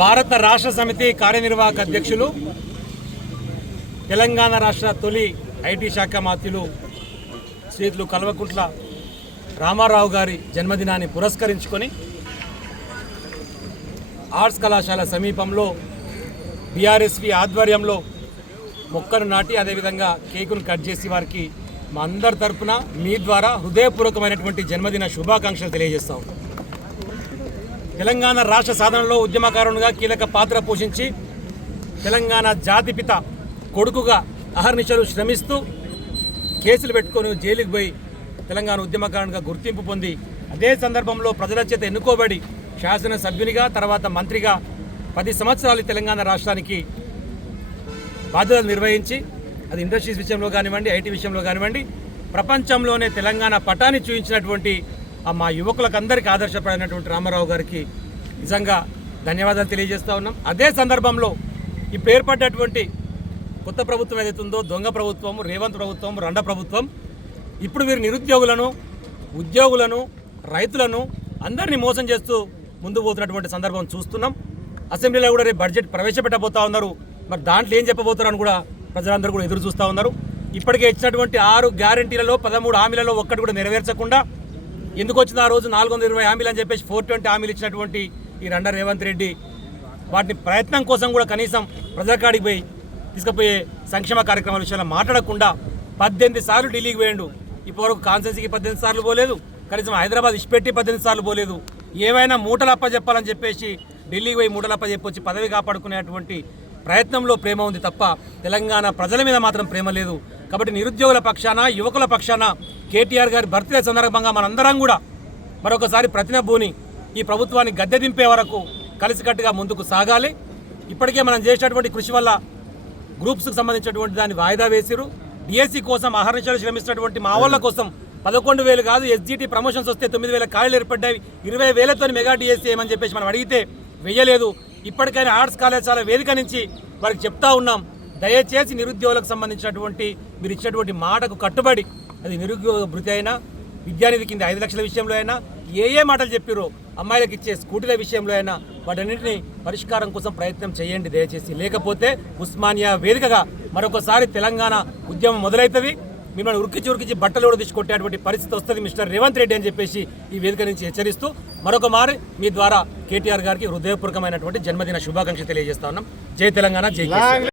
భారత రాష్ట్ర సమితి కార్యనిర్వాహక అధ్యక్షులు తెలంగాణ రాష్ట్ర తొలి ఐటీ శాఖ మంత్రులు శ్రీతులు కల్వకుంట్ల రామారావు గారి జన్మదినాన్ని పురస్కరించుకొని ఆర్ట్స్ కళాశాల సమీపంలో బీఆర్ఎస్వి ఆధ్వర్యంలో మొక్కను నాటి అదేవిధంగా కేకును కట్ చేసి వారికి మా అందరి తరపున మీ ద్వారా హృదయపూర్వకమైనటువంటి జన్మదిన శుభాకాంక్షలు తెలియజేస్తాం. తెలంగాణ రాష్ట్ర సాధనలో ఉద్యమకారునిగా కీలక పాత్ర పోషించి తెలంగాణ జాతిపిత కొడుకుగా అహర్నిశలు శ్రమిస్తూ కేసులు పెట్టుకొని జైలుకు పోయి తెలంగాణ ఉద్యమకారునిగా గుర్తింపు పొంది అదే సందర్భంలో ప్రజల చేత ఎన్నుకోబడి శాసనసభ్యునిగా తర్వాత మంత్రిగా 10 సంవత్సరాలు తెలంగాణ రాష్ట్రానికి బాధ్యతలు నిర్వహించి అది ఇండస్ట్రీస్ విషయంలో కానివ్వండి, ఐటీ విషయంలో కానివ్వండి, ప్రపంచంలోనే తెలంగాణ పటాన్ని చూపించినటువంటి మా యువకులకు అందరికీ ఆదర్శపడినటువంటి రామారావు గారికి నిజంగా ధన్యవాదాలు తెలియజేస్తూ ఉన్నాం. అదే సందర్భంలో ఇప్పుడు ఏర్పడ్డటువంటి కొత్త ప్రభుత్వం ఏదైతుందో దొంగ ప్రభుత్వం, రేవంత్ ప్రభుత్వం, రండ ప్రభుత్వం, ఇప్పుడు వీరు నిరుద్యోగులను, ఉద్యోగులను, రైతులను అందరినీ మోసం చేస్తూ ముందు పోతున్నటువంటి సందర్భం చూస్తున్నాం. అసెంబ్లీలో కూడా రేపు బడ్జెట్ ప్రవేశపెట్టబోతా ఉన్నారు. మరి దాంట్లో ఏం చెప్పబోతారని కూడా ప్రజలందరూ కూడా ఎదురు చూస్తూ ఉన్నారు. ఇప్పటికే ఇచ్చినటువంటి 6 గ్యారంటీలలో 13 హామీలలో ఒక్కటి కూడా నెరవేర్చకుండా ఎందుకు వచ్చింది ఆ రోజు 420 హామీలు అని చెప్పేసి 420 హామీలు ఇచ్చినటువంటి ఈ రండ రేవంత్ రెడ్డి వాటిని ప్రయత్నం కోసం కూడా కనీసం ప్రజల కాడికి పోయి తీసుకుపోయే సంక్షేమ కార్యక్రమాల విషయంలో మాట్లాడకుండా 18 సార్లు ఢిల్లీకి పోయిండు. ఇప్పటివరకు కాన్స్టిట్యున్సీకి 18 సార్లు పోలేదు, కనీసం హైదరాబాద్ ఇచ్చిపెట్టి 18 సార్లు పోలేదు. ఏమైనా మూటలప్ప చెప్పాలని చెప్పేసి ఢిల్లీకి పోయి మూటలప్ప చెప్పొచ్చి పదవి కాపాడుకునేటువంటి ప్రయత్నంలో ప్రేమ ఉంది తప్ప తెలంగాణ ప్రజల మీద మాత్రం ప్రేమ లేదు. కాబట్టి నిరుద్యోగుల పక్షాన, యువకుల పక్షాన కేటీఆర్ గారి బర్త్డే సందర్భంగా మనందరం కూడా మరొకసారి ప్రతినబూని ఈ ప్రభుత్వాన్ని గద్దె దింపే వరకు కలిసికట్టుగా ముందుకు సాగాలి. ఇప్పటికే మనం చేసినటువంటి కృషి వల్ల గ్రూప్స్కి సంబంధించినటువంటి దాన్ని వాయిదా వేసిరు. డిఎస్సి కోసం అహర్నిశలు శ్రమిస్తున్నటువంటి మా వాళ్ళ కోసం 11,000 కాదు, ఎస్జిటి ప్రమోషన్స్ వస్తే 9,000 ఖాళీలు ఏర్పడ్డాయి. 20,000తో మెగా డిఎస్సి ఏమని చెప్పేసి మనం అడిగితే వెయ్యలేదు. ఇప్పటికైనా ఆర్ట్స్ కళాశాల వేదిక నుంచి వారికి చెప్తా ఉన్నాం, దయచేసి నిరుద్యోగులకు సంబంధించినటువంటి మీరు ఇచ్చినటువంటి మాటకు కట్టుబడి, అది నిరుద్యోగ భృతి అయినా, విద్యానిధి కింద 5 లక్షల విషయంలో అయినా, ఏ మాటలు చెప్పారో అమ్మాయిలకు ఇచ్చే స్కూటీల విషయంలో అయినా వాటన్నింటినీ పరిష్కారం కోసం ప్రయత్నం చేయండి దయచేసి. లేకపోతే ఉస్మానియా వేదికగా మరొకసారి తెలంగాణ ఉద్యమం మొదలవుతుంది. మిమ్మల్ని ఉరికిచి బట్టలు కూడా తీసుకొట్టేటువంటి పరిస్థితి వస్తుంది మిస్టర్ రేవంత్ రెడ్డి అని చెప్పేసి ఈ వేదిక నుంచి హెచ్చరిస్తూ మరొక మారి మీ ద్వారా కేటీఆర్ గారికి హృదయపూర్వకమైనటువంటి జన్మదిన శుభాకాంక్షలు తెలియజేస్తా ఉన్నాం. జై తెలంగాణ, జై కేసీఆర్.